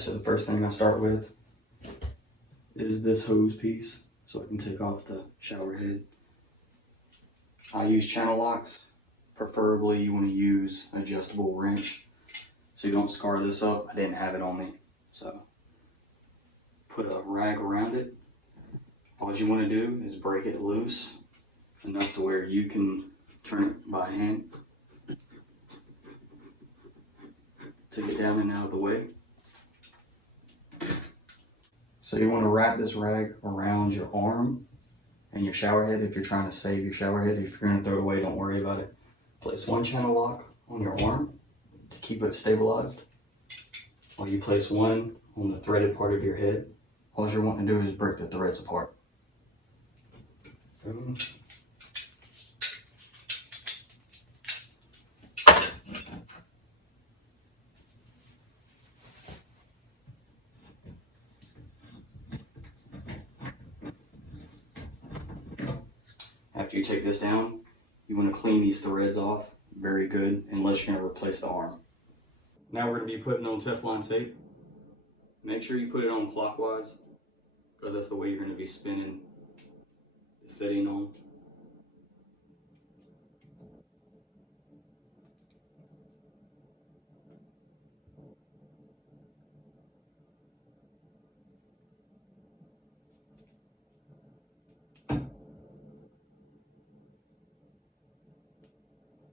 Alright, so the first thing I start with is this hose piece, so I can take off the shower head. I use channel locks. Preferably you want to use an adjustable wrench so you don't scar this up. I didn't have it on me, so put a rag around it. All you want to do is break it loose enough to where you can turn it by hand. Take it down and out of the way. So you want to wrap this rag around your arm and your shower head if you're trying to save your shower head. If you're going to throw it away, don't worry about it. Place one channel lock on your arm to keep it stabilized, while you place one on the threaded part of your head. All you're wanting to do is break the threads apart. Boom. After you take this down, you want to clean these threads off very good, unless you're going to replace the arm. Now we're going to be putting on Teflon tape. Make sure you put it on clockwise, because that's the way you're going to be spinning the fitting on.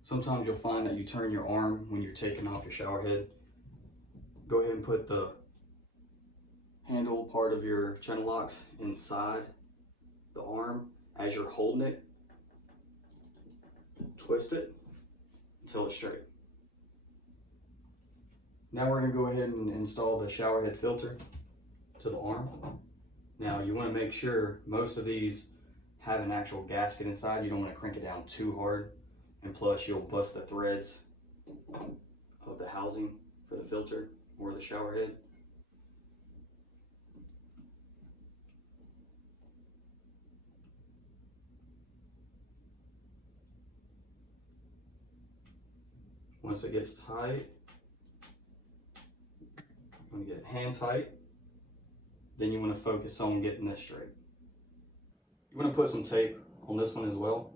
Sometimes you'll find that you turn your arm when you're taking off your shower head. Go ahead and put the handle part of your channel locks inside the arm as you're holding it. Twist it until it's straight. Now we're going to go ahead and install the shower head filter to the arm. Now you want to make sure most of these have an actual gasket inside. You don't want to crank it down too hard. And plus you'll bust the threads of the housing for the filter or the shower head. Once it gets tight, you want to get it hand tight. Then you want to focus on getting this straight. You want to put some tape on this one as well.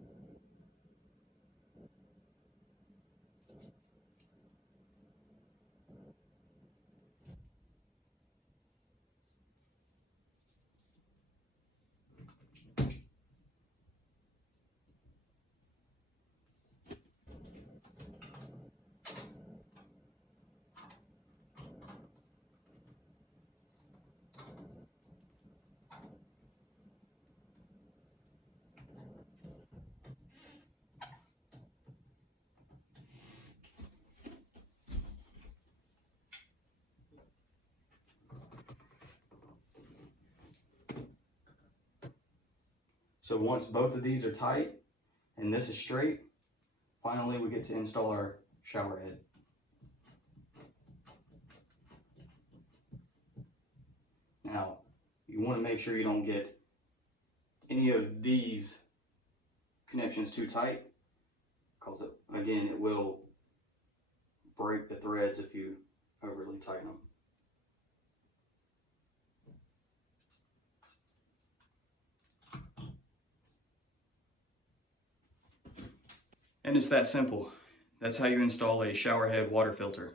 So once both of these are tight and this is straight, finally we get to install our shower head. Now, you want to make sure you don't get any of these connections too tight, because again, it will break the threads if you overly tighten them. And it's that simple. That's how you install a shower head water filter.